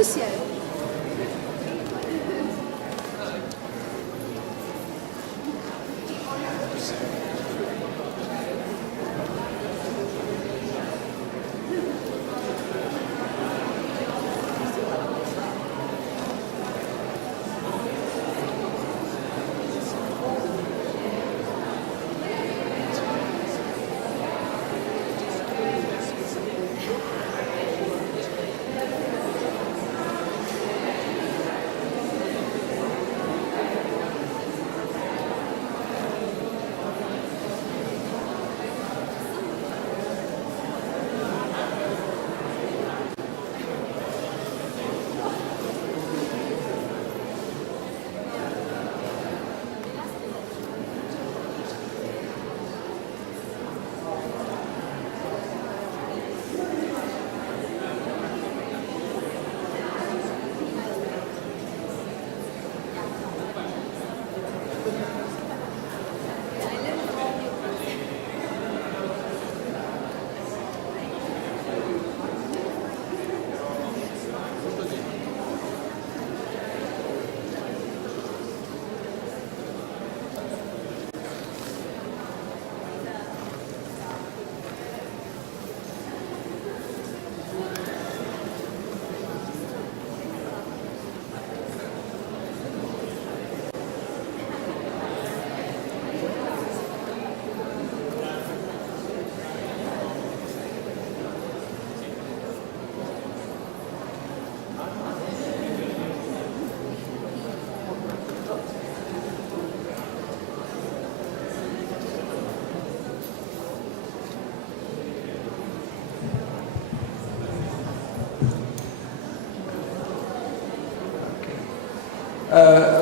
du ciel.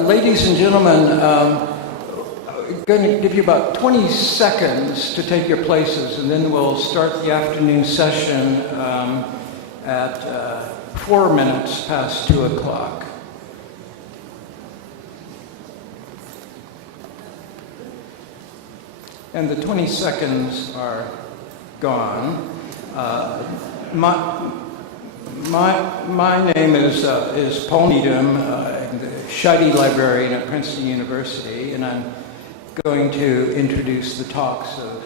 Ladies and gentlemen, I'm going to give you about 20 seconds to take your places, and then we'll start the afternoon session at 4 minutes past 2 o'clock. And the 20 seconds are gone. My name is Paul Needham, the Scheide librarian at Princeton University, and I'm going to introduce the talks of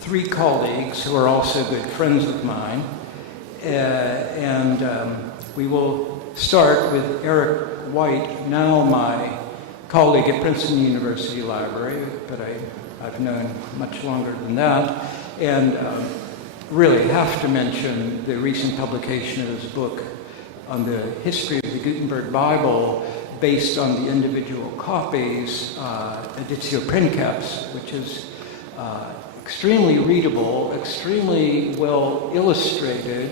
3 colleagues who are also good friends of mine. We will start with Eric White, now my colleague at Princeton University Library, but I've known much longer than that, and really have to mention the recent publication of his book on the history of the Gutenberg Bible based on the individual copies, Editio Princeps, which is extremely readable, extremely well illustrated,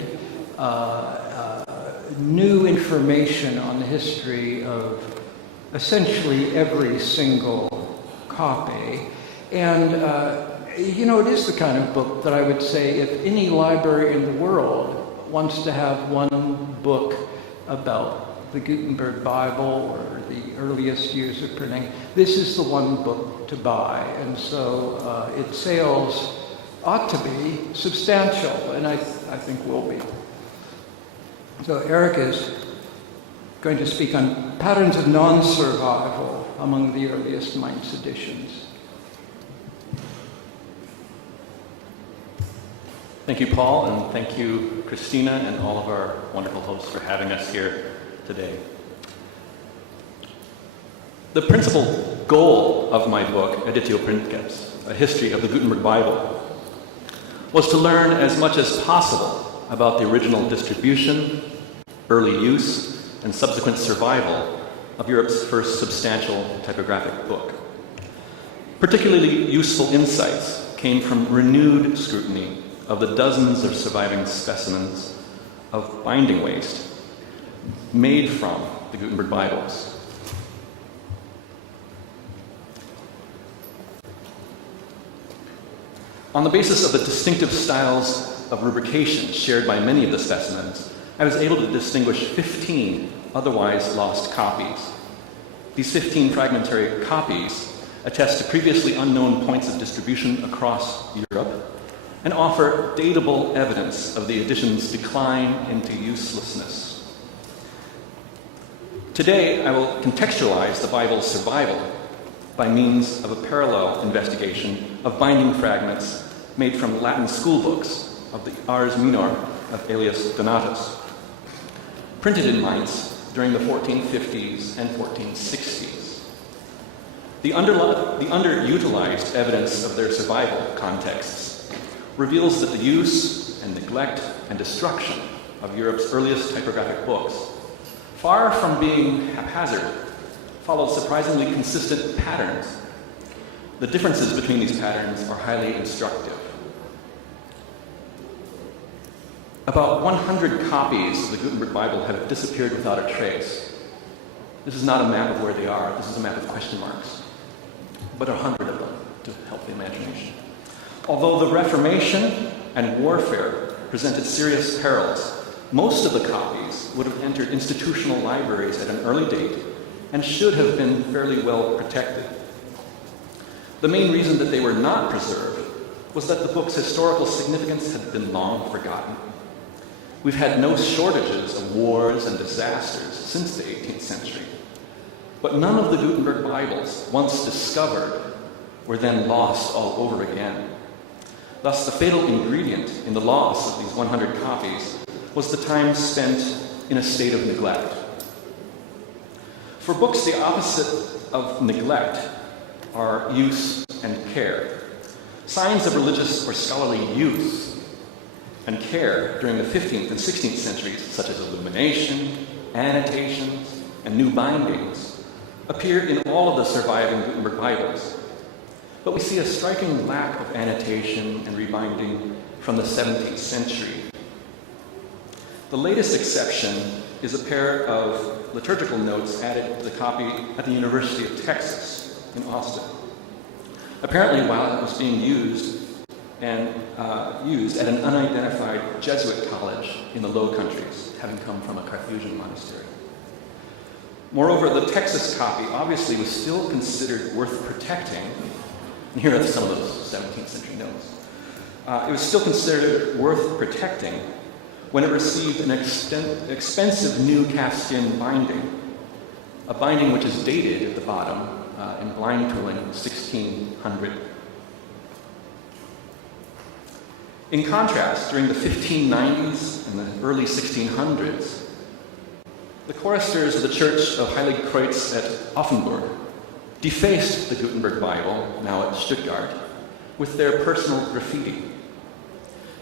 new information on the history of essentially every single copy. And it is the kind of book that I would say if any library in the world wants to have one book about the Gutenberg Bible or the earliest years of printing, this is the one book to buy. And so its sales ought to be substantial, and I think will be. So Eric is going to speak on patterns of non-survival among the earliest Mainz editions. Thank you, Paul, and thank you, Christina, and all of our wonderful hosts for having us here today. The principal goal of my book, Editio Princeps, A History of the Gutenberg Bible, was to learn as much as possible about the original distribution, early use, and subsequent survival of Europe's first substantial typographic book. Particularly useful insights came from renewed scrutiny of the dozens of surviving specimens of binding waste made from the Gutenberg Bibles. On the basis of the distinctive styles of rubrication shared by many of the specimens, I was able to distinguish 15 otherwise lost copies. These 15 fragmentary copies attest to previously unknown points of distribution across Europe and offer datable evidence of the edition's decline into uselessness. Today, I will contextualize the Bible's survival by means of a parallel investigation of binding fragments made from Latin school books of the Ars Minor of Aelius Donatus, printed in Mainz during the 1450s and 1460s. The underutilized evidence of their survival contexts reveals that the use and neglect and destruction of Europe's earliest typographic books, far from being haphazard, followed surprisingly consistent patterns. The differences between these patterns are highly instructive. About 100 copies of the Gutenberg Bible have disappeared without a trace. This is not a map of where they are, this is a map of question marks. But 100 of them, to help the imagination. Although the Reformation and warfare presented serious perils, most of the copies would have entered institutional libraries at an early date and should have been fairly well protected. The main reason that they were not preserved was that the book's historical significance had been long forgotten. We've had no shortages of wars and disasters since the 18th century, but none of the Gutenberg Bibles, once discovered, were then lost all over again. Thus, the fatal ingredient in the loss of these 100 copies was the time spent in a state of neglect. For books, the opposite of neglect are use and care. Signs of religious or scholarly use and care during the 15th and 16th centuries, such as illumination, annotations, and new bindings, appear in all of the surviving Gutenberg Bibles. But we see a striking lack of annotation and rebinding from the 17th century. The latest exception is a pair of liturgical notes added to the copy at the University of Texas in Austin. Apparently, while it was being used at an unidentified Jesuit college in the Low Countries, having come from a Carthusian monastery. Moreover, the Texas copy obviously was still considered worth protecting, and here are some of those 17th century notes. It was still considered worth protecting when it received an expensive new calfskin binding, a binding which is dated at the bottom in blind tooling 1600. In contrast, during the 1590s and the early 1600s, the choristers of the Church of Heiligkreuz at Offenburg defaced the Gutenberg Bible, now at Stuttgart, with their personal graffiti.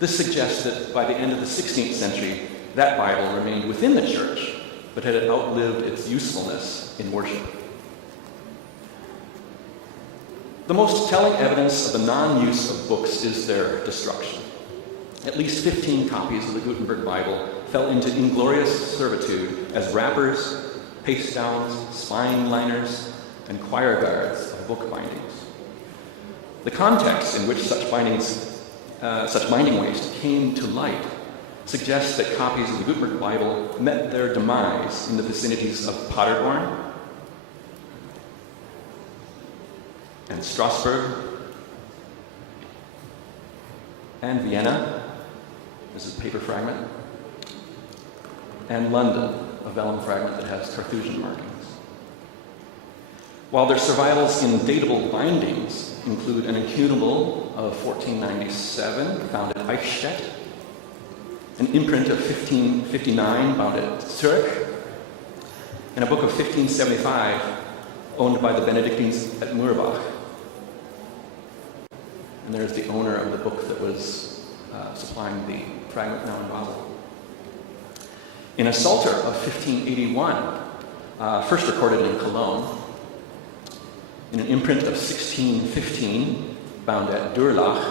This suggests that by the end of the 16th century, that Bible remained within the church, but had outlived its usefulness in worship. The most telling evidence of the non-use of books is their destruction. At least 15 copies of the Gutenberg Bible fell into inglorious servitude as wrappers, paste downs, spine liners, and choir guards of book bindings. The context in which such binding waste came to light suggests that copies of the Gutenberg Bible met their demise in the vicinities of Paderborn and Strasbourg and Vienna. This is a paper fragment, and London, a vellum fragment that has Carthusian markings. While their survivals in datable bindings include an incunable of 1497 found at Eichstätt, an imprint of 1559 found at Zurich, and a book of 1575 owned by the Benedictines at Murbach. And there's the owner of the book that was supplying the fragment now in Basel. In a Psalter of 1581, first recorded in Cologne, in an imprint of 1615, found at Durlach,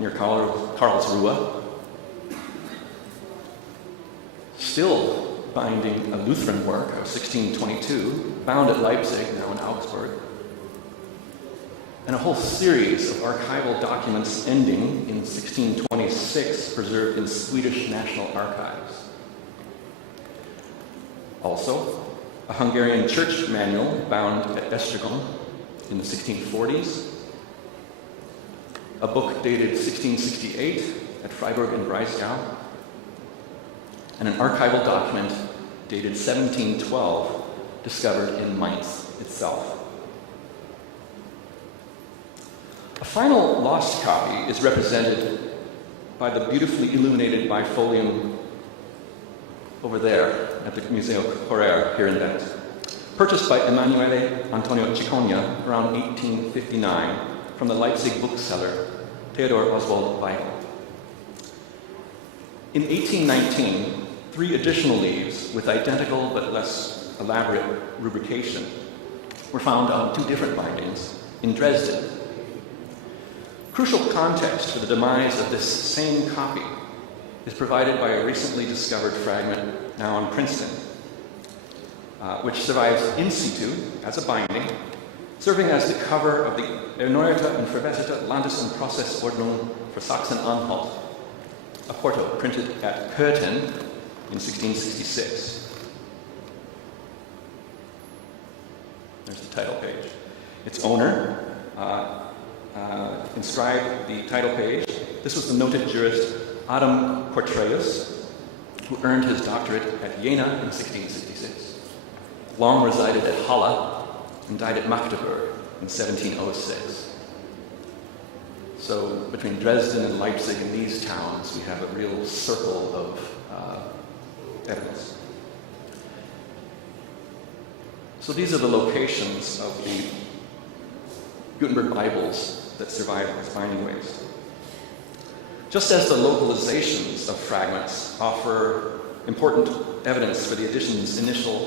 near Karlsruhe, still binding a Lutheran work of 1622, found at Leipzig, now in Augsburg, and a whole series of archival documents ending in 1626, preserved in Swedish National Archives. Also, a Hungarian church manual bound at Esztergom in the 1640s, a book dated 1668 at Freiburg and Breisgau, and an archival document dated 1712 discovered in Mainz itself. A final lost copy is represented by the beautifully illuminated bifolium over there at the Museo Correr here in Venice, purchased by Emanuele Antonio Cicogna around 1859 from the Leipzig bookseller Theodor Oswald Weigel. In 1819, 3 additional leaves with identical but less elaborate rubrication were found on 2 different bindings in Dresden. Crucial context for the demise of this same copy is provided by a recently discovered fragment now in Princeton, which survives in situ as a binding, serving as the cover of the Erneuerte und Verbesserte Landes- und Prozessordnung für Sachsen-Anhalt, a quarto printed at Köthen in 1666. There's the title page. Its owner inscribed the title page. This was the noted jurist Adam Cortreus, who earned his doctorate at Jena in 1666, long resided at Halle, and died at Magdeburg in 1706. So between Dresden and Leipzig and these towns, we have a real circle of evidence. So these are the locations of the Gutenberg Bibles that survive as binding waste. Just as the localizations of fragments offer important evidence for the edition's initial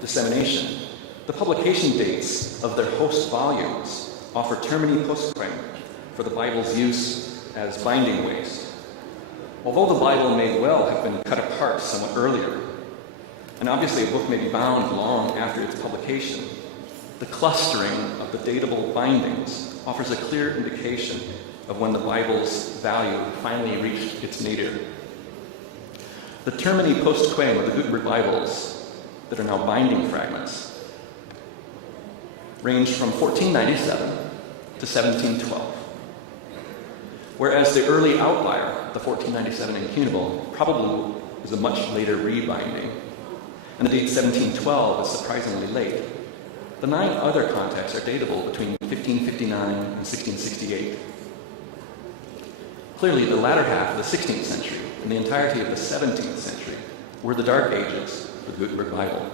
dissemination, the publication dates of their host volumes offer termini postquem for the Bible's use as binding waste. Although the Bible may well have been cut apart somewhat earlier, and obviously a book may be bound long after its publication, the clustering of the datable bindings offers a clear indication of when the Bible's value finally reached its nadir. The termini postquem of the Gutenberg Bibles that are now binding fragments range from 1497 to 1712, whereas the early outlier, the 1497 Incunabula, probably is a much later rebinding, and the date 1712 is surprisingly late. The 9 other contexts are datable between 1559 and 1668. Clearly, the latter half of the 16th century and the entirety of the 17th century were the dark ages for the Gutenberg Bible.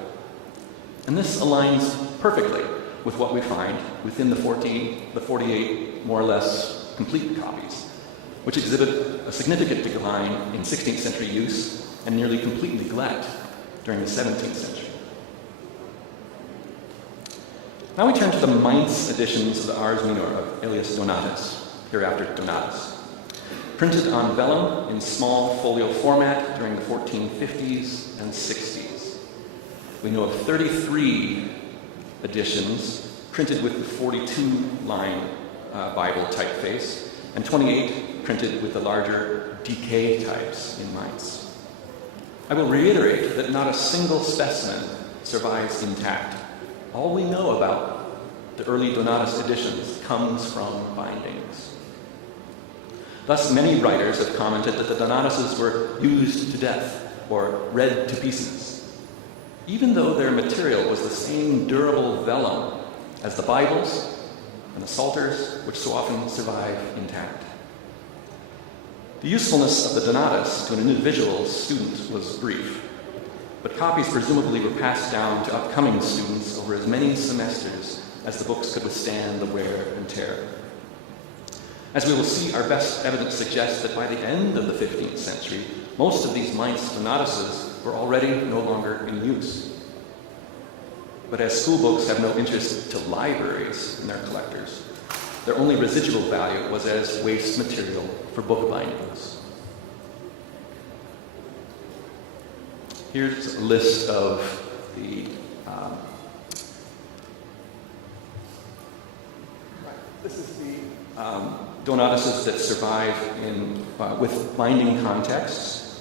And this aligns perfectly with what we find within the 48 more or less complete copies, which exhibit a significant decline in 16th century use and nearly complete neglect during the 17th century. Now we turn to the Mainz editions of the Ars Minor of Aelius Donatus, hereafter Donatus, printed on vellum in small folio format during the 1450s and 60s. We know of 33 editions printed with the 42-line Bible typeface, and 28 printed with the larger DK types in Mainz. I will reiterate that not a single specimen survives intact. All we know about the early Donatus editions comes from bindings. Thus, many writers have commented that the Donatuses were used to death or read to pieces, even though their material was the same durable vellum as the Bibles and the Psalters, which so often survive intact. The usefulness of the Donatus to an individual student was brief, but copies presumably were passed down to upcoming students over as many semesters as the books could withstand the wear and tear. As we will see, our best evidence suggests that by the end of the 15th century, most of these Mainz Donatuses were already no longer in use. But as school books have no interest to libraries and their collectors, their only residual value was as waste material for book bindings. Here's a list of the this is the Donatuses that survive in with binding contexts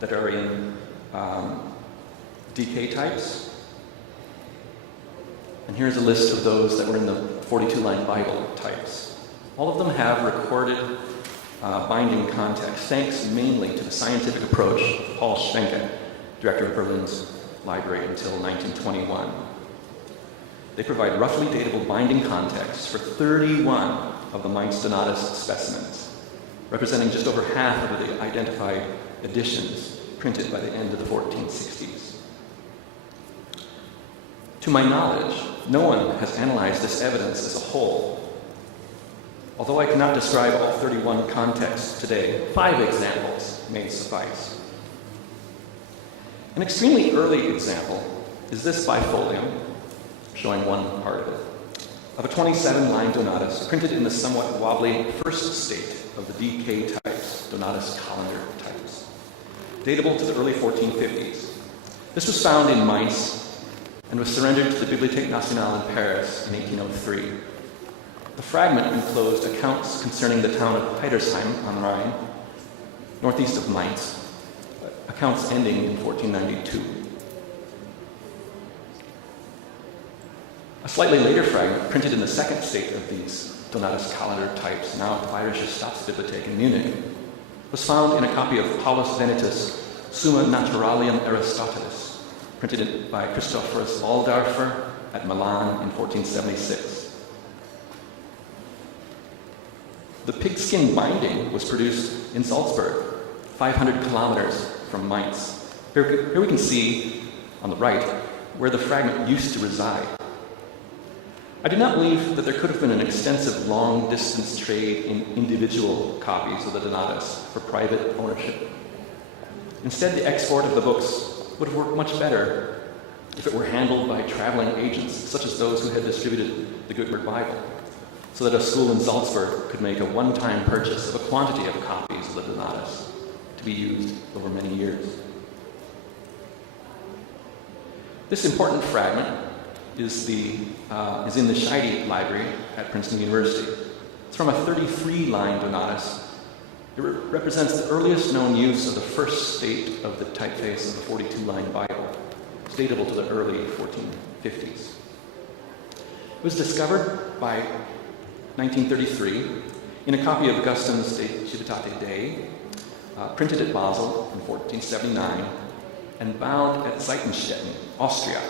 that are in DK types. And here's a list of those that were in the 42-line Bible types. All of them have recorded binding context, thanks mainly to the scientific approach of Paul Schwenke, director of Berlin's library until 1921. They provide roughly datable binding context for 31 of the Mainz Donatus specimens, representing just over half of the identified editions printed by the end of the 1460s. To my knowledge, no one has analyzed this evidence as a whole. Although I cannot describe all 31 contexts today, 5 examples may suffice. An extremely early example is this bifolium, showing one part of it, of a 27-line Donatus printed in the somewhat wobbly first state of the DK types, Donatus calendar types, datable to the early 1450s. This was found in Mainz and was surrendered to the Bibliothèque Nationale in Paris in 1803. The fragment enclosed accounts concerning the town of Heidersheim on the Rhine, northeast of Mainz, accounts ending in 1492. A slightly later fragment, printed in the second state of these Donatus calendar types, now at the Bayerische Staatsbibliothek in Munich, was found in a copy of Paulus Venetus' Summa Naturalium Aristotelis, printed by Christophorus Waldorfer at Milan in 1476. The pigskin binding was produced in Salzburg, 500 kilometers from Mainz. Here we can see, on the right, where the fragment used to reside. I do not believe that there could have been an extensive long-distance trade in individual copies of the Donatus for private ownership. Instead, the export of the books would have worked much better if it were handled by traveling agents, such as those who had distributed the Gutenberg Bible, so that a school in Salzburg could make a one-time purchase of a quantity of copies of the Donatus to be used over many years. This important fragment is in the Scheide library at Princeton University. It's from a 33-line Donatus. It represents the earliest known use of the first state of the typeface of the 42-line Bible. It's datable to the early 1450s. It was discovered by 1933 in a copy of Augustin's De Civitate Dei, printed at Basel in 1479, and bound at Seitenstetten, Austria.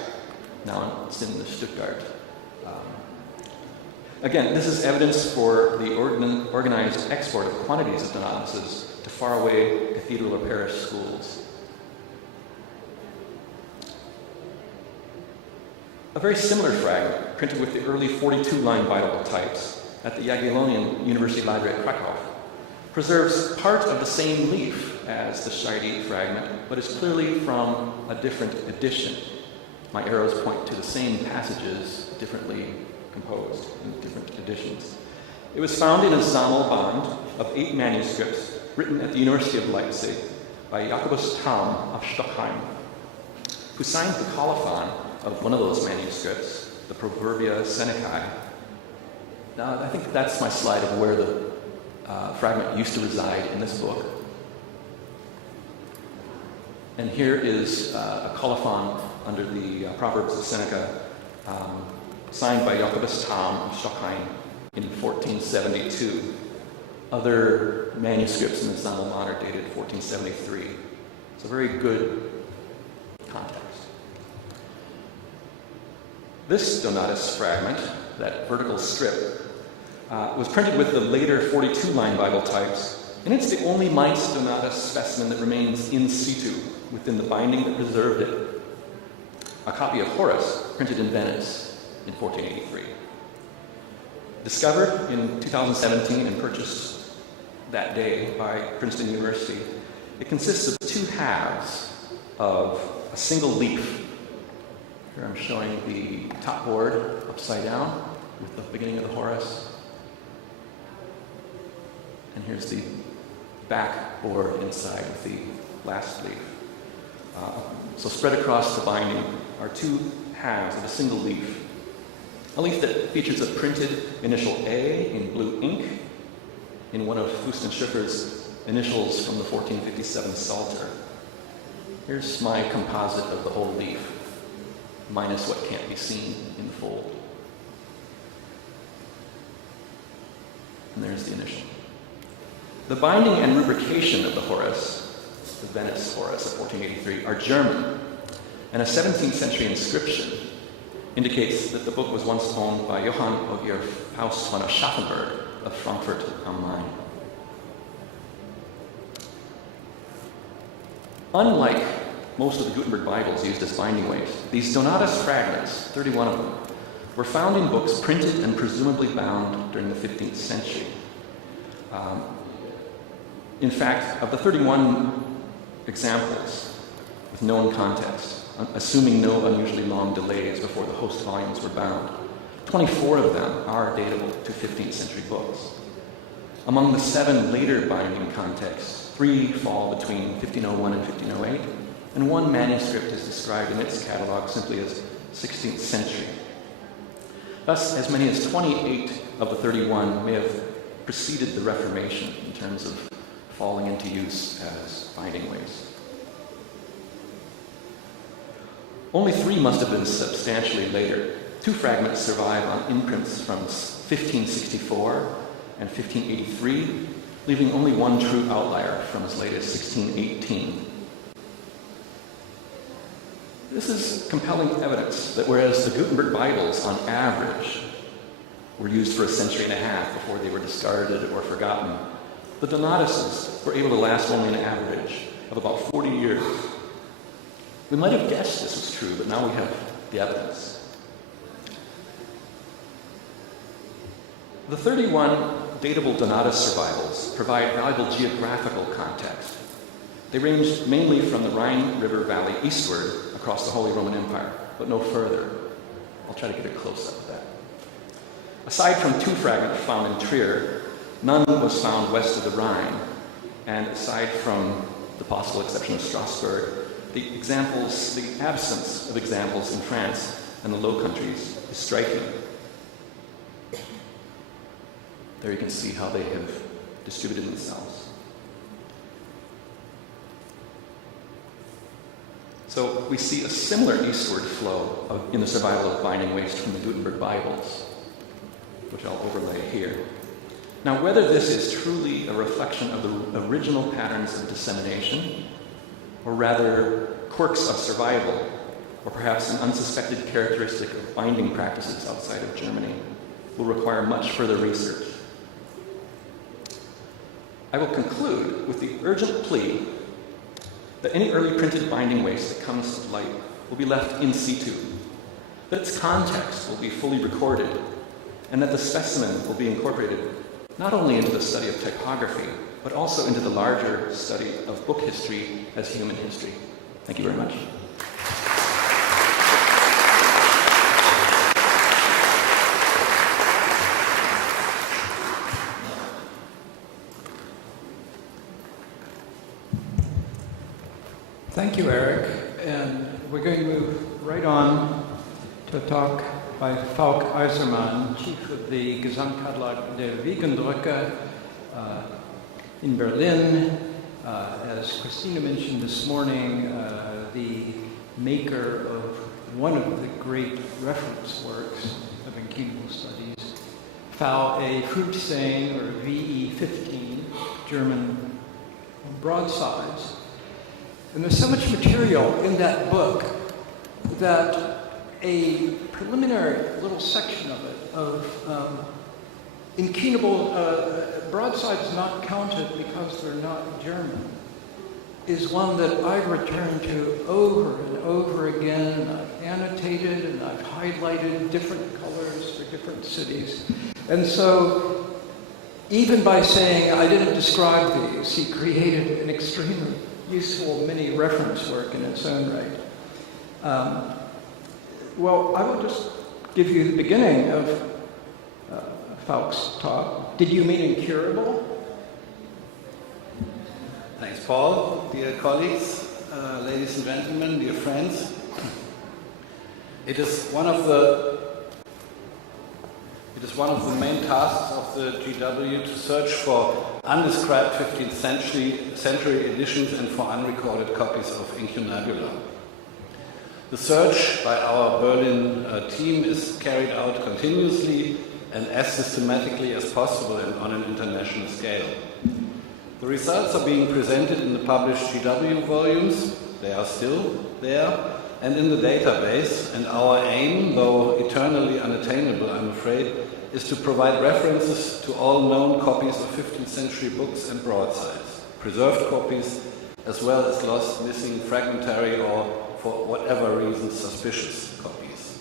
Now it's in the Stuttgart. Again, this is evidence for the organized export of quantities of Donatuses to faraway cathedral or parish schools. A very similar fragment, printed with the early 42-line Bible types at the Jagiellonian University Library at Krakow, preserves part of the same leaf as the Scheide fragment, but is clearly from a different edition. My arrows point to the same passages, differently composed in different editions. It was found in a Sammelband of 8 manuscripts written at the University of Leipzig by Jacobus Tham of Stockheim, who signed the colophon of one of those manuscripts, the Proverbia Senecae. Now, I think that's my slide of where the fragment used to reside in this book. And here is a colophon under the Proverbs of Seneca, signed by Jacobus Tham of Stockheim in 1472. Other manuscripts in the Sammelband are dated 1473. It's a very good context. This Donatus fragment, that vertical strip, was printed with the later 42-line Bible types, and it's the only Mainz Donatus specimen that remains in situ within the binding that preserved it. A copy of Horace, printed in Venice in 1483. Discovered in 2017 and purchased that day by Princeton University, it consists of 2 halves of a single leaf. Here I'm showing the top board upside down with the beginning of the Horace. And here's the back board inside with the last leaf. So spread across the binding are 2 halves of a single leaf. A leaf that features a printed initial A in blue ink in one of Fusten Schiffer's initials from the 1457 Psalter. Here's my composite of the whole leaf, minus what can't be seen in the fold. And there's the initial. The binding and rubrication of the Horace, the Venice Horace of 1483, are German. and a 17th century inscription indicates that the book was once owned by Johann of ihr Faust von Aschaffenburg of Frankfurt am Main. Unlike most of the Gutenberg Bibles used as binding weights, these Donatus fragments, 31 of them, were found in books printed and presumably bound during the 15th century. In fact, of the 31 examples with known context, assuming no unusually long delays before the host volumes were bound, 24 of them are datable to 15th century books. Among the 7 later binding contexts, 3 fall between 1501 and 1508, and 1 manuscript is described in its catalog simply as 16th century. Thus, as many as 28 of the 31 may have preceded the Reformation in terms of falling into use as binding weights. Only 3 must have been substantially later. 2 fragments survive on imprints from 1564 and 1583, leaving only 1 true outlier from as late as 1618. This is compelling evidence that whereas the Gutenberg Bibles, on average, were used for a century and a half before they were discarded or forgotten, the Donatuses were able to last only an average of about 40 years. We might have guessed this was true, but now we have the evidence. The 31 datable Donatus survivals provide valuable geographical context. They ranged mainly from the Rhine River Valley eastward across the Holy Roman Empire, but no further. I'll try to get a close-up of that. Aside from 2 fragments found in Trier, none was found west of the Rhine, and aside from the possible exception of Strasbourg, the absence of examples in France and the Low Countries is striking. There you can see how they have distributed themselves. So we see a similar eastward flow in the survival of binding waste from the Gutenberg Bibles, which I'll overlay here. Now, whether this is truly a reflection of the original patterns of dissemination, or rather quirks of survival, or perhaps an unsuspected characteristic of binding practices outside of Germany, will require much further research. I will conclude with the urgent plea that any early printed binding waste that comes to light will be left in situ, that its context will be fully recorded, and that the specimen will be incorporated not only into the study of typography, but also into the larger study of book history as human history. Thank you very much. Thank you, Eric. And we're going to move right on to a talk by Falk Eisermann, chief of the Gesamtkatalog der Wiegendruke in Berlin. As Christina mentioned this morning, the maker of one of the great reference works of incunable studies, VE 15 or VE 15, German broadsides. And there's so much material in that book that a preliminary little section of it, of incunable broadsides not counted because they're not German, is one that I've returned to over and over again, and I've annotated and I've highlighted different colors for different cities. And so, even by saying I didn't describe these, he created an extremely useful mini reference work in its own right. Well, I will just give you the beginning of Falk's talk. Did you mean incurable? Thanks, Paul. Dear colleagues, ladies and gentlemen, dear friends, it is one of the main tasks of the GW to search for undescribed 15th century editions and for unrecorded copies of Incunabula. The search by our Berlin team is carried out continuously and as systematically as possible and on an international scale. The results are being presented in the published GW volumes. They are still there, and in the database, and our aim, though eternally unattainable, I'm afraid, is to provide references to all known copies of 15th century books and broadsides, preserved copies, as well as lost, missing, fragmentary, or for whatever reason, suspicious copies.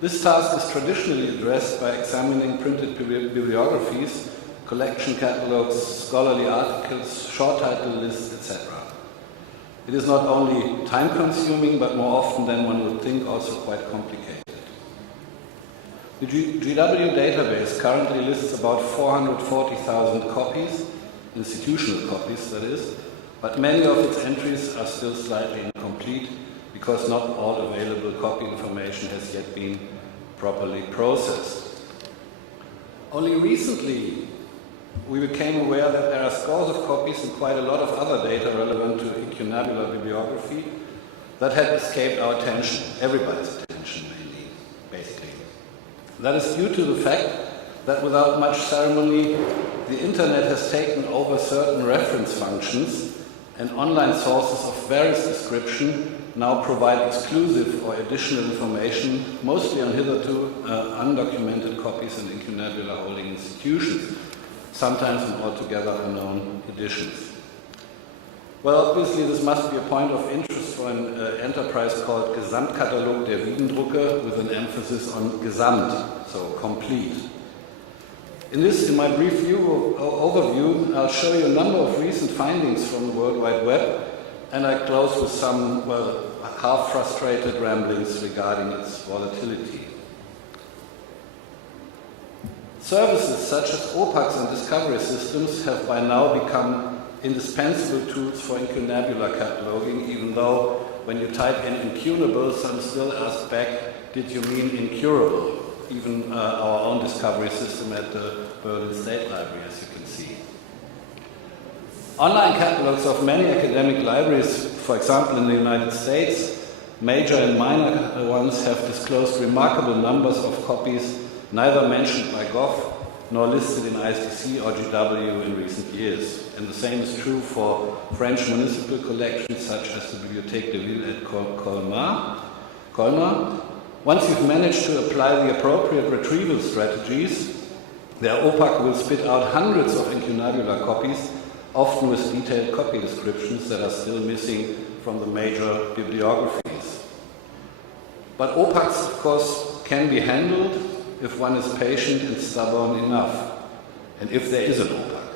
This task is traditionally addressed by examining printed bibliographies, collection catalogs, scholarly articles, short title lists, etc. It is not only time-consuming, but more often than one would think, also quite complicated. The GW database currently lists about 440,000 copies, institutional copies that is, but many of its entries are still slightly incomplete because not all available copy information has yet been properly processed. Only recently we became aware that there are scores of copies and quite a lot of other data relevant to Incunabula bibliography that had escaped our attention, everybody's attention mainly, basically. That is due to the fact that without much ceremony, the internet has taken over certain reference functions, and online sources of various description now provide exclusive or additional information, mostly on hitherto undocumented copies in Incunabula holding institutions, sometimes in altogether unknown editions. Well, obviously this must be a point of interest for an enterprise called Gesamtkatalog der Wiegendruke, with an emphasis on Gesamt, so complete. In my brief overview, I'll show you a number of recent findings from the World Wide Web, and I close with some, half-frustrated ramblings regarding its volatility. Services such as OPACs and discovery systems have by now become indispensable tools for Incunabula cataloging, even though when you type in incunable, some still ask back, did you mean incurable? Even our own discovery system at the Berlin State Library, as you can see. Online catalogs of many academic libraries, for example in the United States, major and minor ones have disclosed remarkable numbers of copies neither mentioned by Goff nor listed in ISDC or GW in recent years. And the same is true for French municipal collections such as the Bibliothèque de Ville at Colmar. Once you've managed to apply the appropriate retrieval strategies, their OPAC will spit out hundreds of Incunabula copies, often with detailed copy descriptions that are still missing from the major bibliographies. But OPACs, of course, can be handled if one is patient and stubborn enough, and if there is an OPAC.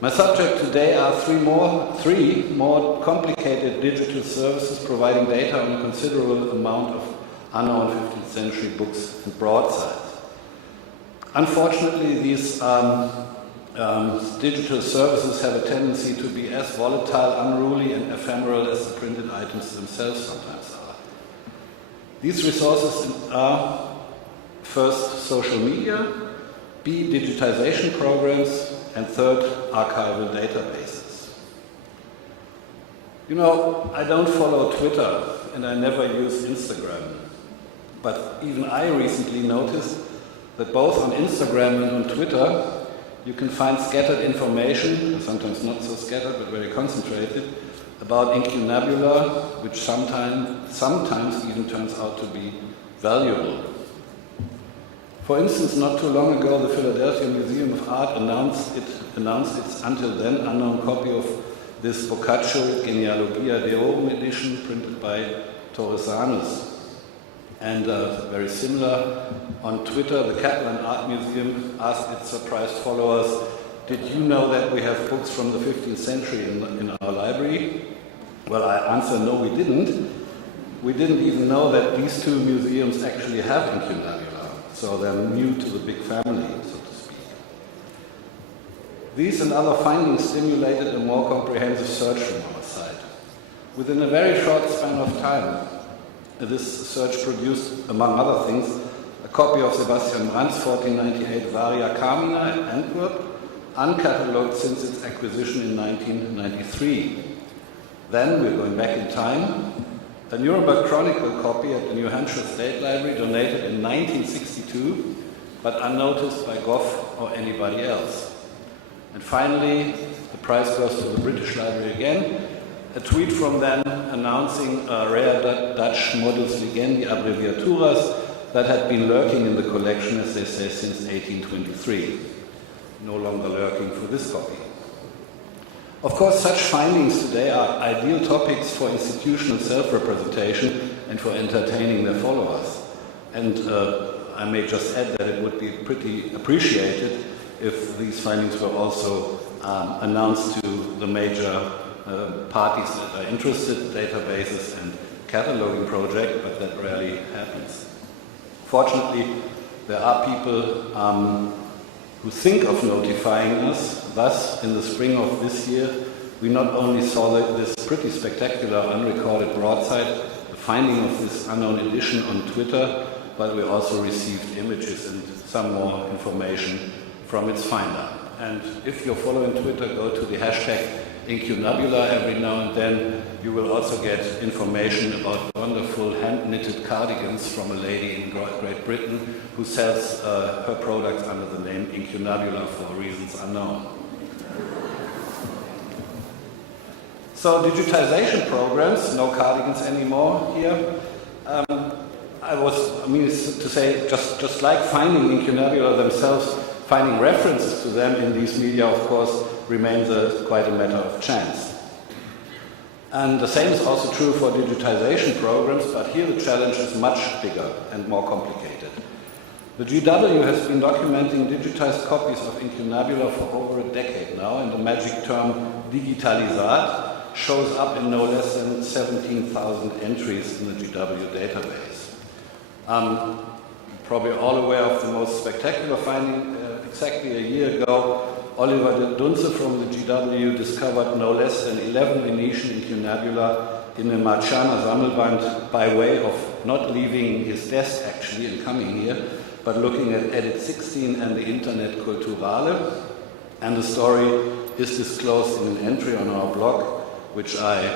My subject today are three more complicated digital services providing data on a considerable amount of unknown 15th century books and broadsides. Unfortunately, these digital services have a tendency to be as volatile, unruly, and ephemeral as the printed items themselves sometimes are. These resources are first, social media, B, digitization programs, and third, archival databases. You know, I don't follow Twitter, and I never use Instagram. But even I recently noticed that both on Instagram and on Twitter, you can find scattered information, sometimes not so scattered, but very concentrated, about Incunabula, which sometimes even turns out to be valuable. For instance, not too long ago, the Philadelphia Museum of Art announced its until then unknown copy of this Boccaccio Genealogia Deorum edition printed by Torresanus. And very similar, on Twitter, the Catalan Art Museum asked its surprised followers, did you know that we have books from the 15th century in our library? Well, I answer, no, we didn't. We didn't even know that these two museums actually have Incunabula, so they're new to the big family, so to speak. These and other findings stimulated a more comprehensive search from our side. Within a very short span of time, this search produced, among other things, a copy of Sebastian Brandt's 1498 Varia Carmina at Antwerp, uncatalogued since its acquisition in 1993. Then, we're going back in time, a Nuremberg Chronicle copy at the New Hampshire State Library donated in 1962, but unnoticed by Goff or anybody else. And finally, the prize goes to the British Library again, a tweet from them announcing rare Dutch modus legendi abreviaturas that had been lurking in the collection, as they say, since 1823. No longer lurking for this copy. Of course, such findings today are ideal topics for institutional self-representation and for entertaining their followers. And I may just add that it would be pretty appreciated if these findings were also announced to the major parties that are interested, databases and cataloging project, but that rarely happens. Fortunately, there are people who think of notifying us. Thus, in the spring of this year, we not only saw this pretty spectacular unrecorded broadside, the finding of this unknown edition on Twitter, but we also received images and some more information from its finder. And if you're following Twitter, go to the hashtag Incunabula every now and then. You will also get information about wonderful hand-knitted cardigans from a lady in Great Britain who sells her products under the name Incunabula for reasons unknown. So digitization programs, no cardigans anymore here. Just like finding Incunabula themselves, finding references to them in these media, of course, remains quite a matter of chance. And the same is also true for digitization programs, but here the challenge is much bigger and more complicated. The GW has been documenting digitized copies of Incunabula for over a decade now, and the magic term digitalizat shows up in no less than 17,000 entries in the GW database. Probably all aware of the most spectacular finding. Exactly a year ago, Oliver Dunze from the GW discovered no less than 11 Venetian Incunabula in a Marciana Sammelband by way of not leaving his desk actually and coming here, but looking at Edit 16 and the Internet Culturale. And the story is disclosed in an entry on our blog, which I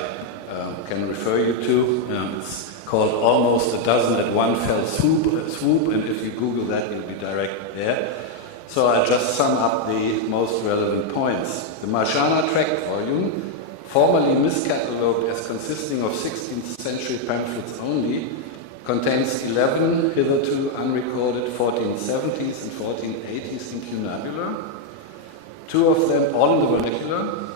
can refer you to. It's called Almost a Dozen at One Fell Swoop, and if you Google that, you'll be direct there. So I just sum up the most relevant points. The Marciana tract volume, formerly miscatalogued as consisting of 16th century pamphlets only, contains 11 hitherto unrecorded 1470s and 1480s Incunabula. 2 of them, all in the vernacular.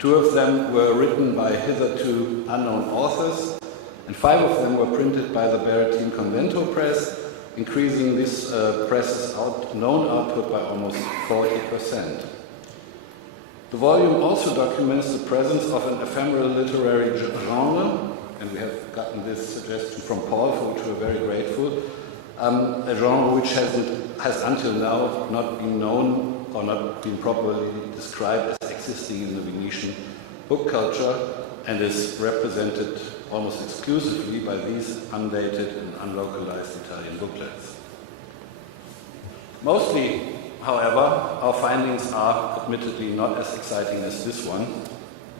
2 of them were written by hitherto unknown authors, and 5 of them were printed by the Berettin Convento Press, increasing this press's known output by almost 40%. The volume also documents the presence of an ephemeral literary genre, and we have gotten this suggestion from Paul, for which we're very grateful, a genre which has until now not been known or not been properly described as existing in the Venetian book culture, and is represented almost exclusively by these undated and unlocalized Italian booklets. Mostly, however, our findings are admittedly not as exciting as this one,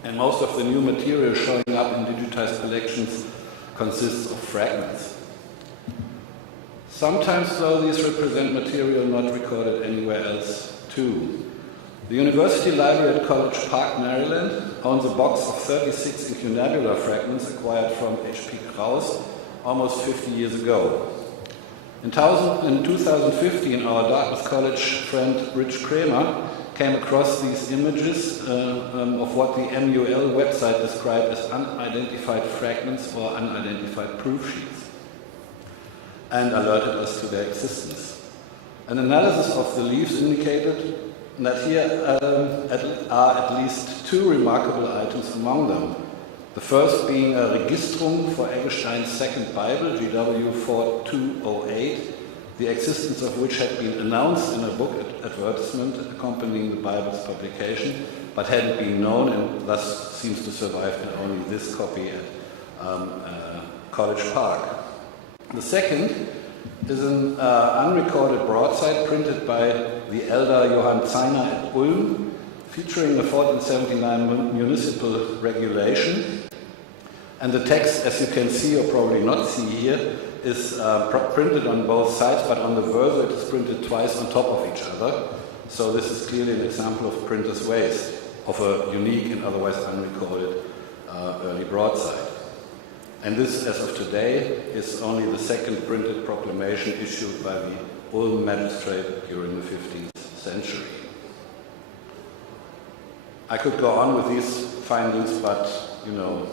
and most of the new material showing up in digitized collections consists of fragments. Sometimes, though, these represent material not recorded anywhere else, too. The University Library at College Park, Maryland, owns a box of 36 Incunabula fragments acquired from H.P. Krauss almost 50 years ago. In 2015, our Dartmouth College friend Rich Kramer came across these images of what the MUL website described as unidentified fragments or unidentified proof sheets, and alerted us to their existence. An analysis of the leaves indicated that here are at least 2 remarkable items among them. The first being a registrum for Eggestein's second Bible, GW 4208, the existence of which had been announced in a book advertisement accompanying the Bible's publication, but hadn't been known and thus seems to survive in only this copy at College Park. The second is an unrecorded broadside printed by the elder Johann Zeiner at Ulm, featuring the 1479 municipal regulation. And the text, as you can see or probably not see here, is printed on both sides, but on the verso it is printed twice on top of each other. So this is clearly an example of printer's waste, of a unique and otherwise unrecorded early broadside. And this, as of today, is only the second printed proclamation issued by the Ulm magistrate during the 15th century. I could go on with these findings, but, you know,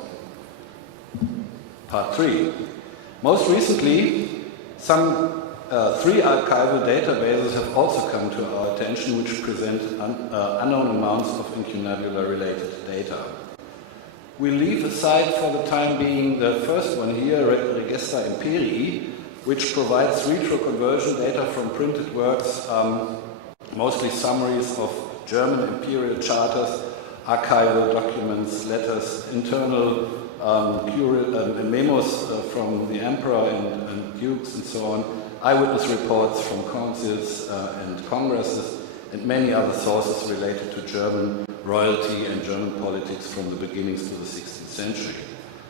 part 3. Most recently, some 3 archival databases have also come to our attention, which present unknown amounts of incunabula-related data. We leave aside for the time being the first one here, Register Imperii, which provides retroconversion data from printed works, mostly summaries of German imperial charters, archival documents, letters, internal memos from the emperor and dukes and so on, eyewitness reports from councils and congresses, and many other sources related to German royalty and German politics from the beginnings to the 16th century.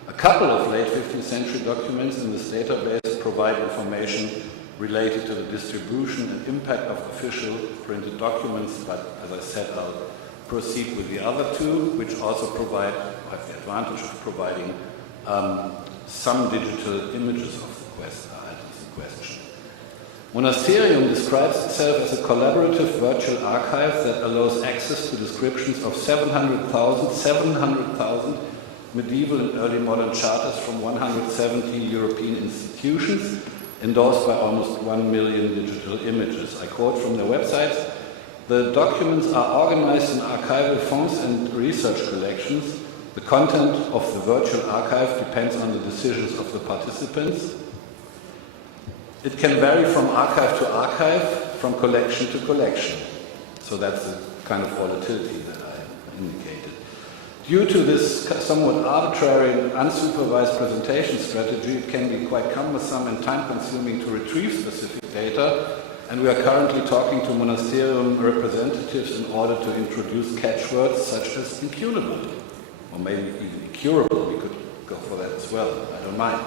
A couple of late 15th century documents in this database provide information related to the distribution and impact of official printed documents, but as I said, I'll proceed with the other 2, which also have the advantage of providing some digital images of the items in question. Monasterium describes itself as a collaborative virtual archive that allows access to descriptions of 700,000 medieval and early modern charters from 170 European institutions, endorsed by almost 1 million digital images. I quote from their websites: "The documents are organized in archival fonds and research collections. The content of the virtual archive depends on the decisions of the participants. It can vary from archive to archive, from collection to collection." So that's the kind of volatility that I indicated. Due to this somewhat arbitrary and unsupervised presentation strategy, it can be quite cumbersome and time-consuming to retrieve specific data, and we are currently talking to monasterium representatives in order to introduce catchwords such as incunable, or maybe even incurable. We could go for that as well, I don't mind.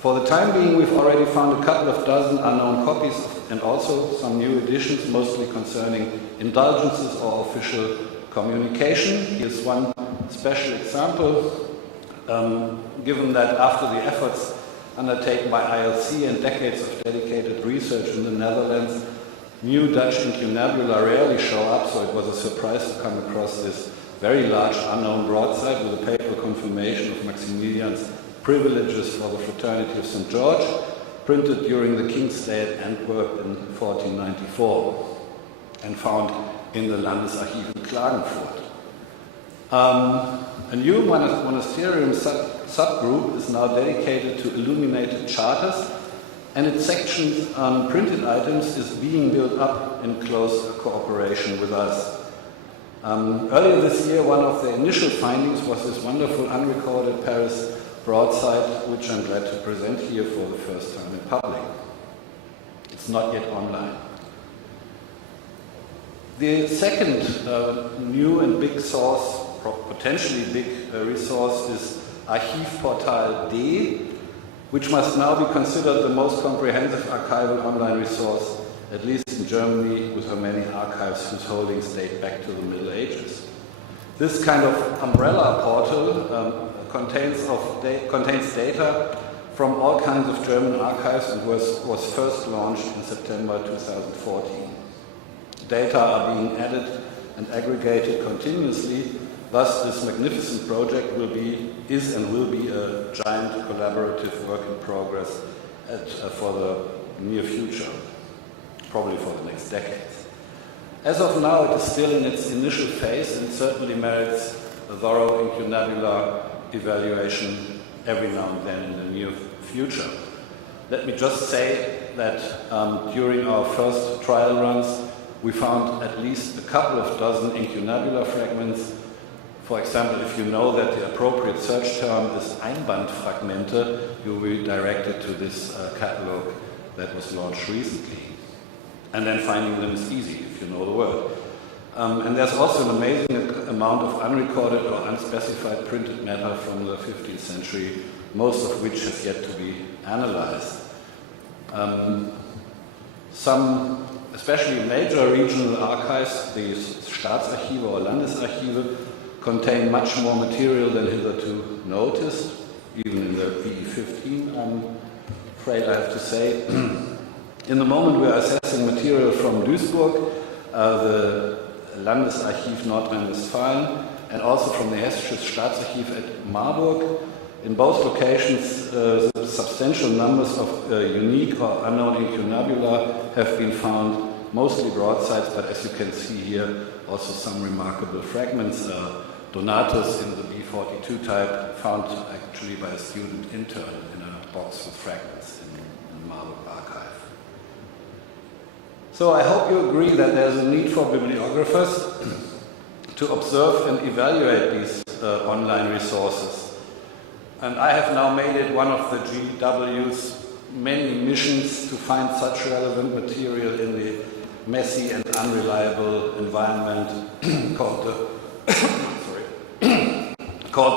For the time being, we've already found a couple of dozen unknown copies and also some new editions, mostly concerning indulgences or official communication. Here's one special example, given that after the efforts undertaken by ILC and decades of dedicated research in the Netherlands, new Dutch incunabula rarely show up, so it was a surprise to come across this very large unknown broadside with a paper confirmation of Maximilian's privileges for the Fraternity of St. George, printed during the King's Day at Antwerp in 1494 and found in the Landesarchiv in Klagenfurt. A new monasterium subgroup is now dedicated to illuminated charters, and its section on printed items is being built up in close cooperation with us. Earlier this year, one of the initial findings was this wonderful unrecorded Paris broadside, which I'm glad to present here for the first time in public. It's not yet online. The second new and big source, potentially big resource, is Archivportal D, which must now be considered the most comprehensive archival online resource, at least in Germany, with her many archives whose holdings date back to the Middle Ages. This kind of umbrella portal contains data from all kinds of German archives and was first launched in September 2014. Data are being added and aggregated continuously. Thus, this magnificent project is and will be a giant collaborative work in progress for the near future, probably for the next decades. As of now, it is still in its initial phase and certainly merits a thorough incunabula evaluation every now and then in the near future. Let me just say that during our first trial runs, we found at least a couple of dozen incunabula fragments. For example, if you know that the appropriate search term is Einbandfragmente, you will be directed to this catalog that was launched recently. And then finding them is easy if you know the word. And there's also an amazing amount of unrecorded or unspecified printed matter from the 15th century, most of which has yet to be analyzed. Some, especially major regional archives, the Staatsarchive or Landesarchive, contain much more material than hitherto noticed, even in the PE15, I'm afraid I have to say. In the moment we are assessing material from Duisburg, the Landesarchiv Nordrhein-Westfalen, and also from the Hessisches Staatsarchiv at Marburg. In both locations, substantial numbers of unique or unknown incunabula have been found, mostly broadsides, but as you can see here, also some remarkable fragments. Donatus in the B42 type, found actually by a student intern in a box with fragments in the Marburg archive. So I hope you agree that there's a need for bibliographers to observe and evaluate these online resources. And I have now made it one of the GW's many missions to find such relevant material in the messy and unreliable environment called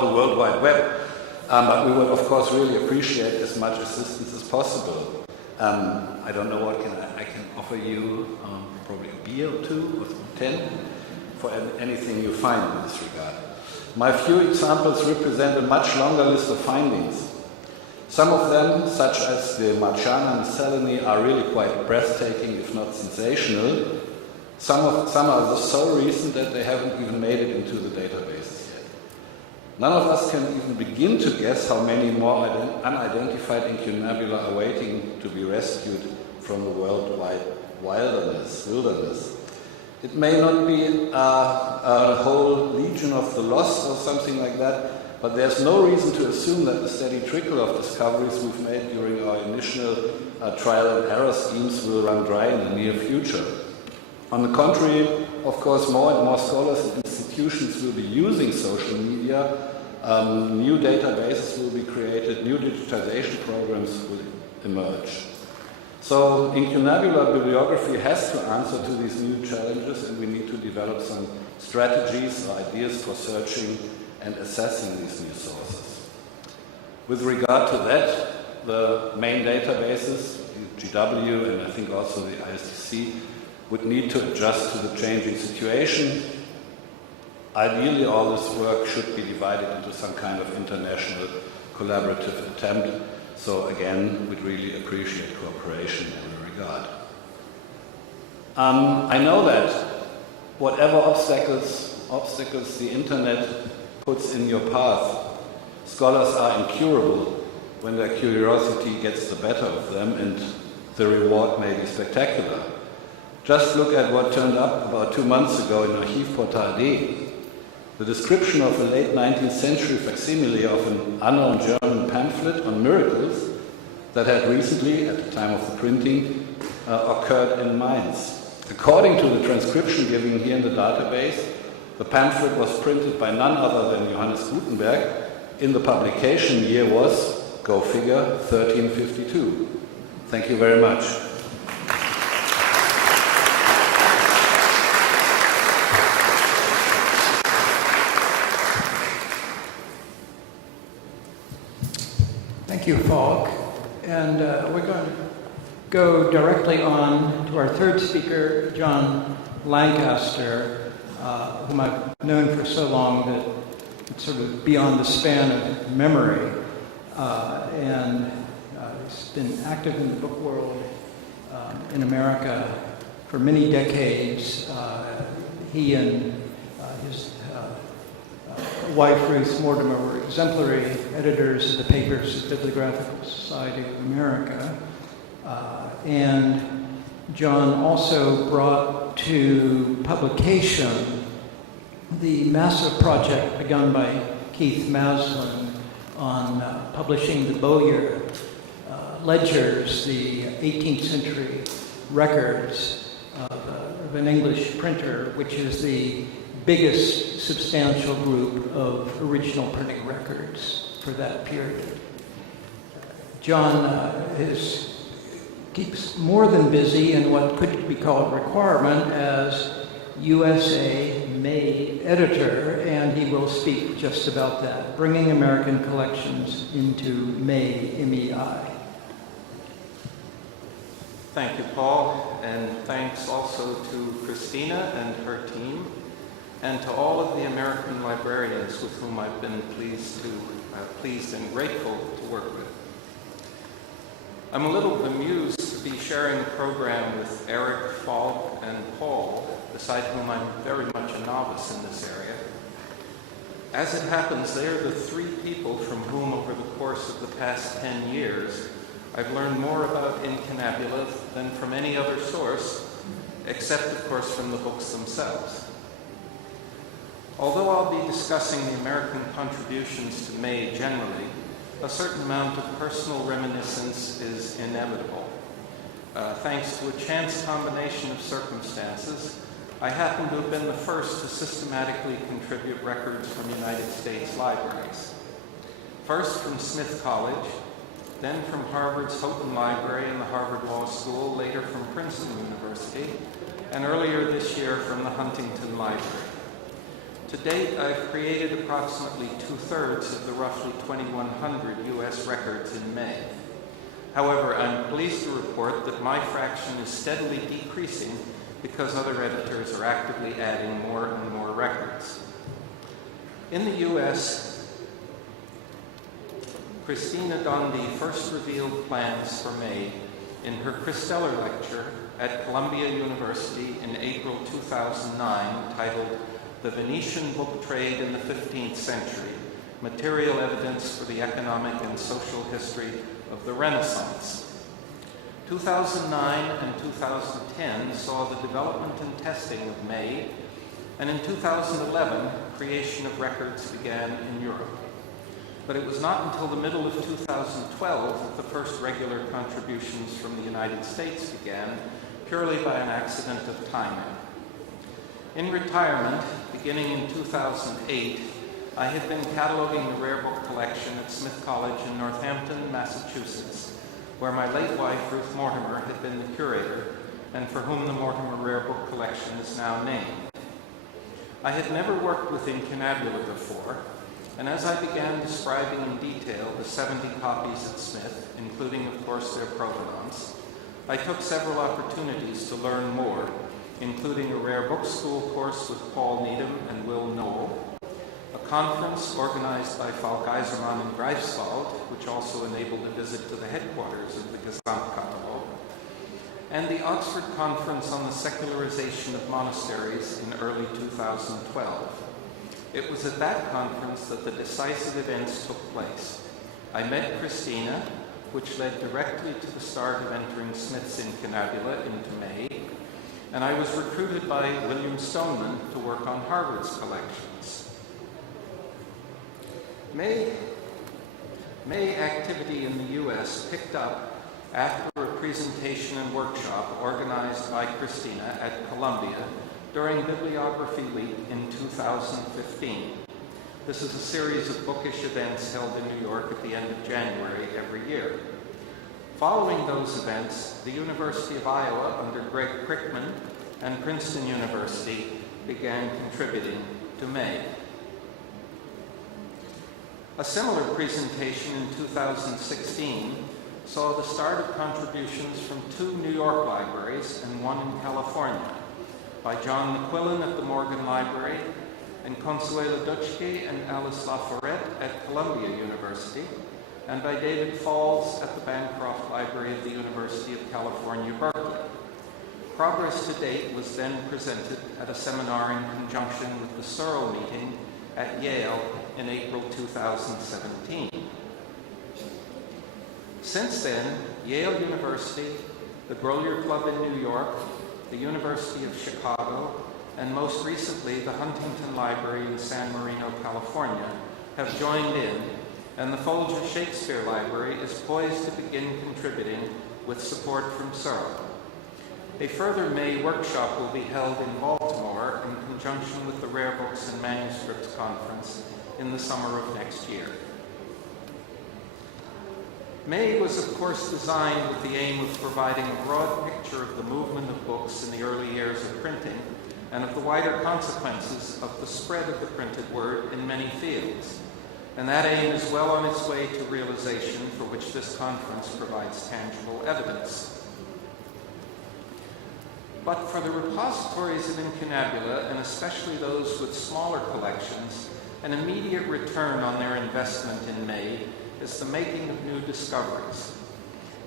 the World Wide Web. But we would, of course, really appreciate as much assistance as possible. I don't know what I can offer you, probably a beer or two, or 10, for anything you find in this regard. My few examples represent a much longer list of findings. Some of them, such as the Marciana and Selene, are really quite breathtaking, if not sensational. Some are so recent that they haven't even made it into the databases yet. None of us can even begin to guess how many more unidentified incunabula are waiting to be rescued from the worldwide wilderness. It may not be a whole legion of the lost or something like that, but there's no reason to assume that the steady trickle of discoveries we've made during our initial trial and error schemes will run dry in the near future. On the contrary, of course, more and more scholars and institutions will be using social media, new databases will be created, new digitization programs will emerge. So incunabula bibliography has to answer to these new challenges, and we need to develop some strategies or ideas for searching and assessing these new sources. With regard to that, the main databases, GW and I think also the ISDC, would need to adjust to the changing situation. Ideally, all this work should be divided into some kind of international collaborative attempt. So again, we'd really appreciate cooperation in that regard. I know that whatever obstacles the internet puts in your path, scholars are incurable when their curiosity gets the better of them, and the reward may be spectacular. Just look at what turned up about 2 months ago in Archivportal D. The description of a late 19th century facsimile of an unknown German pamphlet on miracles that had recently, at the time of the printing, occurred in Mainz. According to the transcription given here in the database, the pamphlet was printed by none other than Johannes Gutenberg, and the publication year was, go figure, 1352. Thank you very much. Thank you, Falk. And we're going to go directly on to our third speaker, John Lancaster, whom I've known for so long that it's sort of beyond the span of memory. And he's been active in the book world in America for many decades. He and his wife, Ruth Mortimer, were exemplary editors of the papers of Bibliographical Society of America. And John also brought to publication the massive project begun by Keith Maslin on publishing the Bowyer ledgers, the 18th century records of an English printer, which is the biggest substantial group of original printing records for that period. John keeps more than busy in what could be called requirement as USA MEI Editor, and he will speak just about that, bringing American collections into MEI, M-E-I. Thank you, Paul, and thanks also to Christina and her team and to all of the American librarians with whom I've been pleased and grateful to work with. I'm a little bemused to be sharing a program with Eric, Falk, and Paul, beside whom I'm very much a novice in this area. As it happens, they are the three people from whom, over the course of the past 10 years, I've learned more about Incunabula than from any other source, except, of course, from the books themselves. Although I'll be discussing the American contributions to MEI generally, a certain amount of personal reminiscence is inevitable. Thanks to a chance combination of circumstances, I happen to have been the first to systematically contribute records from United States libraries. First from Smith College, then from Harvard's Houghton Library and the Harvard Law School, later from Princeton University, and earlier this year from the Huntington Library. To date, I've created approximately 2/3 of the roughly 2,100 U.S. records in MEI. However, I'm pleased to report that my fraction is steadily decreasing because other editors are actively adding more and more records. In the U.S., Christina Dundee first revealed plans for MEI in her Christeller lecture at Columbia University in April 2009, titled "The Venetian Book Trade in the 15th Century, Material Evidence for the Economic and Social History of the Renaissance." 2009 and 2010 saw the development and testing of MEI, and in 2011, creation of records began in Europe. But it was not until the middle of 2012 that the first regular contributions from the United States began, purely by an accident of timing. In retirement, beginning in 2008, I had been cataloging the rare book collection at Smith College in Northampton, Massachusetts, where my late wife, Ruth Mortimer, had been the curator, and for whom the Mortimer Rare Book Collection is now named. I had never worked with Incunabula before, and as I began describing in detail the 70 copies at Smith, including, of course, their provenance, I took several opportunities to learn more, including a rare book school course with Paul Needham and Will Knoll, a conference organized by Falk, Eisermann, and Greifswald, which also enabled a visit to the headquarters of the Gesamtkatalog, and the Oxford Conference on the Secularization of Monasteries in early 2012. It was at that conference that the decisive events took place. I met Christina, which led directly to the start of entering Smith's Incunabula into MEI, and I was recruited by William Stoneman to work on Harvard's collections. MEI activity in the U.S. picked up after a presentation and workshop organized by Christina at Columbia during Bibliography Week in 2015. This is a series of bookish events held in New York at the end of January every year. Following those events, the University of Iowa, under Greg Crickman, and Princeton University began contributing to MEI. A similar presentation in 2016 saw the start of contributions from 2 New York libraries and 1 in California, by John McQuillan at the Morgan Library, and Consuelo Ducale and Alice Laforette at Columbia University, and by David Falls at the Bancroft Library of the University of California, Berkeley. Progress to date was then presented at a seminar in conjunction with the Searle meeting at Yale in April 2017. Since then, Yale University, the Grolier Club in New York, the University of Chicago, and most recently the Huntington Library in San Marino, California, have joined in, and the Folger Shakespeare Library is poised to begin contributing with support from Searle. A further MEI workshop will be held in Baltimore in conjunction with the Rare Books and Manuscripts Conference in the summer of next year. MEI was, of course, designed with the aim of providing a broad picture of the movement of books in the early years of printing and of the wider consequences of the spread of the printed word in many fields. And that aim is well on its way to realization, for which this conference provides tangible evidence. But for the repositories of Incunabula, and especially those with smaller collections, an immediate return on their investment in MEI is the making of new discoveries.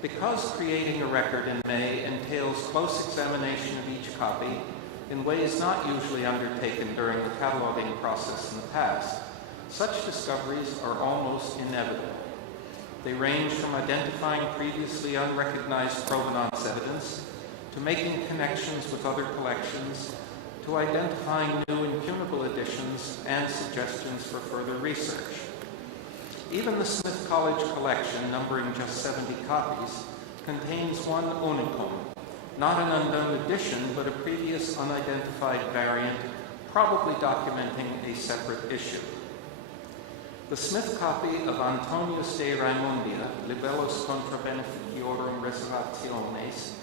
Because creating a record in MEI entails close examination of each copy in ways not usually undertaken during the cataloging process in the past, such discoveries are almost inevitable. They range from identifying previously unrecognized provenance evidence, to making connections with other collections, to identifying new incunable additions and suggestions for further research. Even the Smith College collection, numbering just 70 copies, contains one unicum, not an unknown edition, but a previous unidentified variant, probably documenting a separate issue. The Smith copy of Antonius de Raimundia, Libellus contra Beneficiorum Reservationes,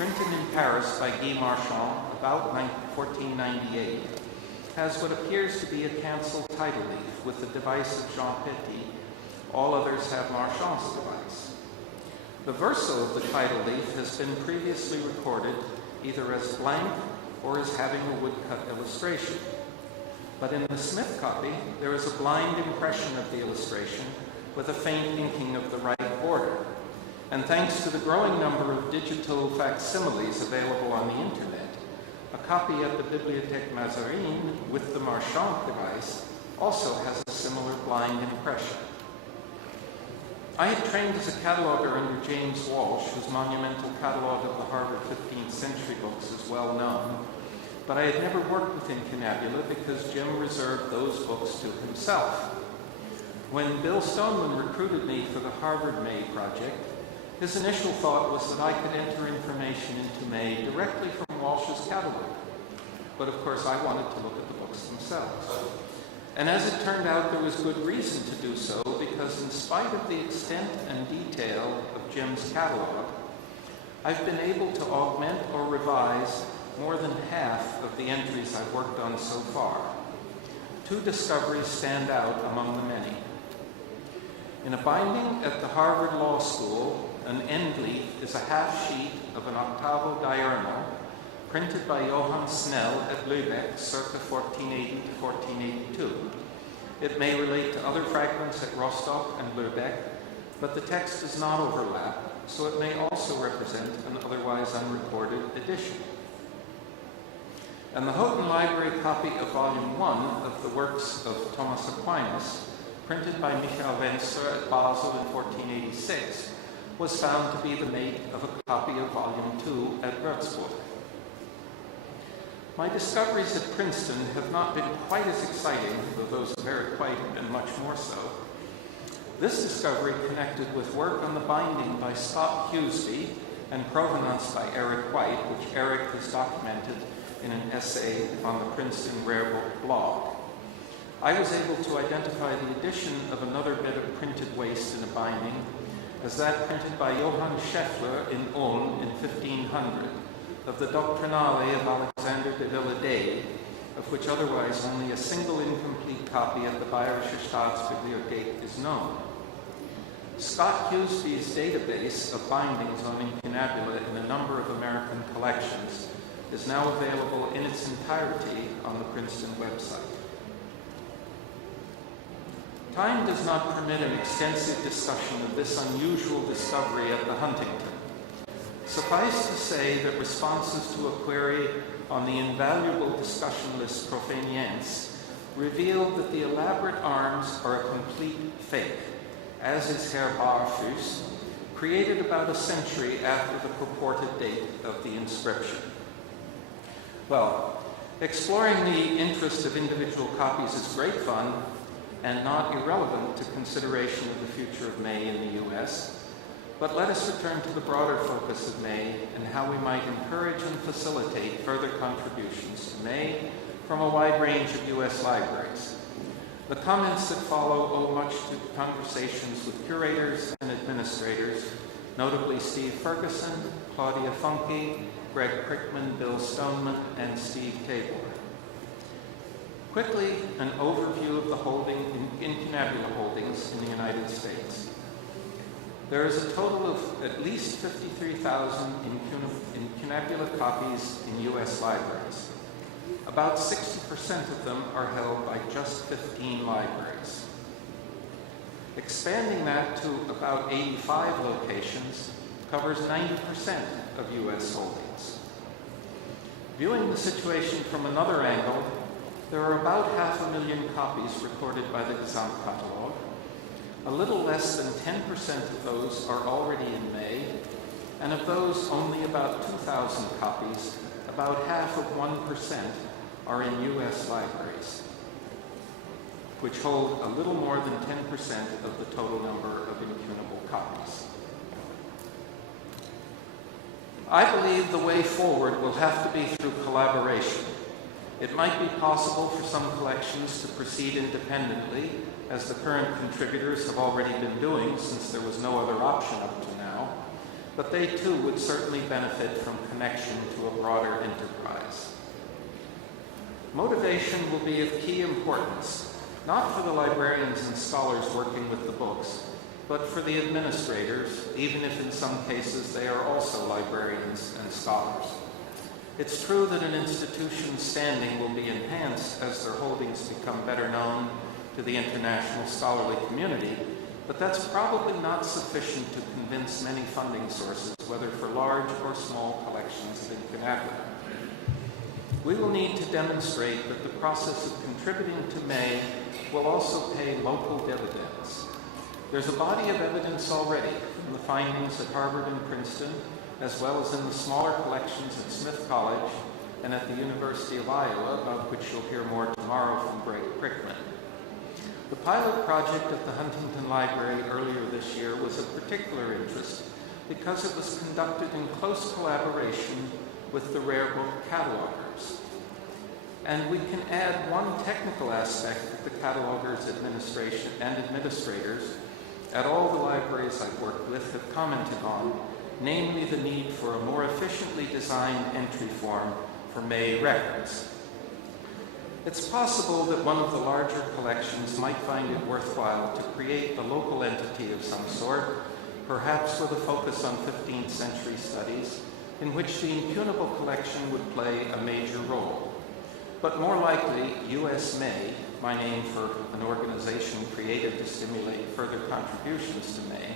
printed in Paris by Guy Marchand about 1498, has what appears to be a cancelled title leaf with the device of Jean Petit. All others have Marchand's device. The verso of the title leaf has been previously recorded either as blank or as having a woodcut illustration. But in the Smith copy, there is a blind impression of the illustration with a faint inking of the right border. And thanks to the growing number of digital facsimiles available on the internet, a copy at the Bibliothèque Mazarine with the Marchand device also has a similar blind impression. I had trained as a cataloger under James Walsh, whose monumental catalogue of the Harvard 15th century books is well known, but I had never worked with Incunabula because Jim reserved those books to himself. When Bill Stoneman recruited me for the Harvard MEI project, his initial thought was that I could enter information into MEI directly from Walsh's catalog. But of course I wanted to look at the books themselves. And as it turned out, there was good reason to do so, because in spite of the extent and detail of Jim's catalog, I've been able to augment or revise more than half of the entries I've worked on so far. Two discoveries stand out among the many. In a binding at the Harvard Law School, an end leaf is a half sheet of an octavo diurnal printed by Johann Snell at Lübeck circa 1480 to 1482. It may relate to other fragments at Rostock and Lübeck, but the text does not overlap, so it may also represent an otherwise unrecorded edition. And the Houghton Library copy of Volume 1 of the works of Thomas Aquinas, printed by Michael Wenzer at Basel in 1486, was found to be the mate of a copy of Volume 2 at Würzburg. My discoveries at Princeton have not been quite as exciting, though those of Eric White have been much more so. This discovery connected with work on the binding by Scott Hughesby and provenance by Eric White, which Eric has documented in an essay on the Princeton Rare Book blog. I was able to identify the addition of another bit of printed waste in a binding as that printed by Johann Scheffler in Ulm in 1500, of the Doctrinale of Alexander de Villadej, of which otherwise only a single incomplete copy at the Bayerische Staatsbibliothek is known. Scott Hughesby's database of bindings on Incunabula in a number of American collections is now available in its entirety on the Princeton website. Time does not permit an extensive discussion of this unusual discovery at the Huntington. Suffice to say that responses to a query on the invaluable discussion list Provenience revealed that the elaborate arms are a complete fake, as is Herr Barfuß, created about a century after the purported date of the inscription. Well, exploring the interest of individual copies is great fun and not irrelevant to consideration of the future of MEI in the U.S., but let us return to the broader focus of MEI and how we might encourage and facilitate further contributions to MEI from a wide range of U.S. libraries. The comments that follow owe much to conversations with curators and administrators, notably Steve Ferguson, Claudia Funke, Greg Crickman, Bill Stoneman, and Steve Tabor. Quickly, an overview of the Incunabula holdings in the United States. there is a total of at least 53,000 incunabula copies in U.S. libraries. About 60% of them are held by just 15 libraries. Expanding that to about 85 locations covers 90% of U.S. holdings. Viewing the situation from another angle, there are about 500,000 copies recorded by the Gesamtkatalog. A little less than 10% of those are already in MEI, and of those only about 2,000 copies, about half of 1%, are in U.S. libraries, which hold a little more than 10% of the total number of incunable copies. I believe the way forward will have to be through collaboration. It might be possible for some collections to proceed independently, as the current contributors have already been doing since there was no other option up to now, but they too would certainly benefit from connection to a broader enterprise. Motivation will be of key importance, not for the librarians and scholars working with the books, but for the administrators, even if in some cases they are also librarians and scholars. It's true that an institution's standing will be enhanced as their holdings become better known to the international scholarly community, but that's probably not sufficient to convince many funding sources, whether for large or small collections of incunabula. We will need to demonstrate that the process of contributing to MEI will also pay local dividends. There's a body of evidence already from the findings at Harvard and Princeton, as well as in the smaller collections at Smith College and at the University of Iowa, about which you'll hear more tomorrow from Greg Brickman. The pilot project at the Huntington Library earlier this year was of particular interest because it was conducted in close collaboration with the rare book catalogers. And we can add one technical aspect that the catalogers administration and administrators at all the libraries I've worked with have commented on, namely the need for a more efficiently designed entry form for MEI records. It's possible that one of the larger collections might find it worthwhile to create a local entity of some sort, perhaps with a focus on 15th century studies, in which the incunable collection would play a major role. But more likely, US MEI, my name for an organization created to stimulate further contributions to MEI,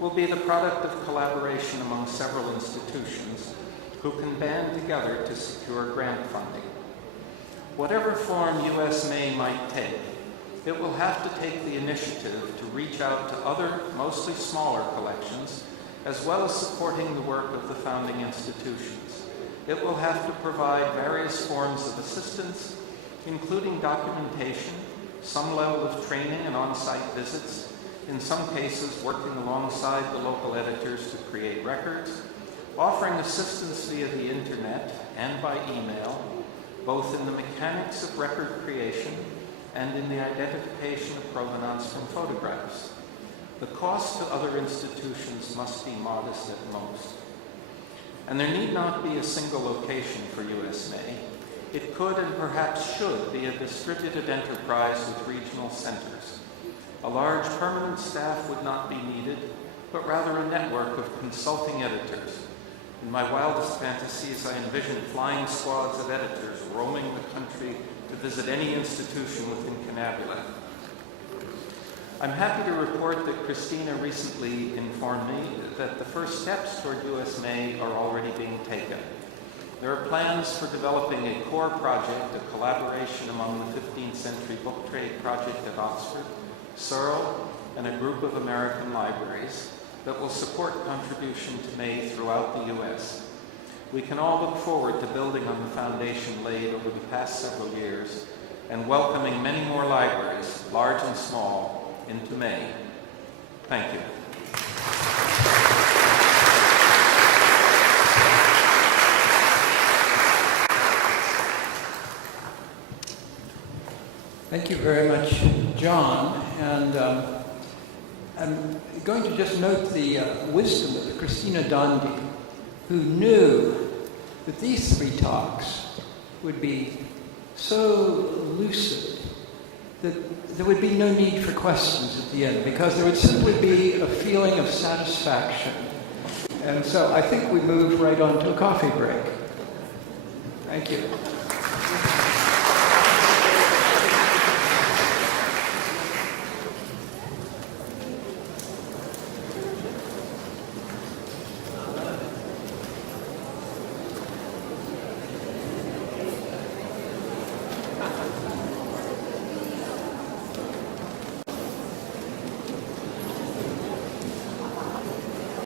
will be the product of collaboration among several institutions who can band together to secure grant funding. Whatever form US MEI might take, it will have to take the initiative to reach out to other, mostly smaller collections, as well as supporting the work of the founding institutions. It will have to provide various forms of assistance, including documentation, some level of training and on-site visits, in some cases working alongside the local editors to create records, offering assistance via the internet and by email, both in the mechanics of record creation and in the identification of provenance from photographs. The cost to other institutions must be modest at most. And there need not be a single location for US MEI. It could and perhaps should be a distributed enterprise with regional centers. A large permanent staff would not be needed, but rather a network of consulting editors. In my wildest fantasies, I envisioned flying squads of editors roaming the country to visit any institution with incunabula. I'm happy to report that Christina recently informed me that the first steps toward US MEI are already being taken. There are plans for developing a core project, a collaboration among the 15th Century Book Trade Project at Oxford, Searle, and a group of American libraries that will support contribution to MEI throughout the U.S. We can all look forward to building on the foundation laid over the past several years and welcoming many more libraries, large and small, into MEI. Thank you. Thank you very much, John. And I'm going to just note the wisdom of the Christina Dondi, who knew that these three talks would be so lucid that there would be no need for questions at the end, because there would simply be a feeling of satisfaction. And so I think we move right on to a coffee break. Thank you.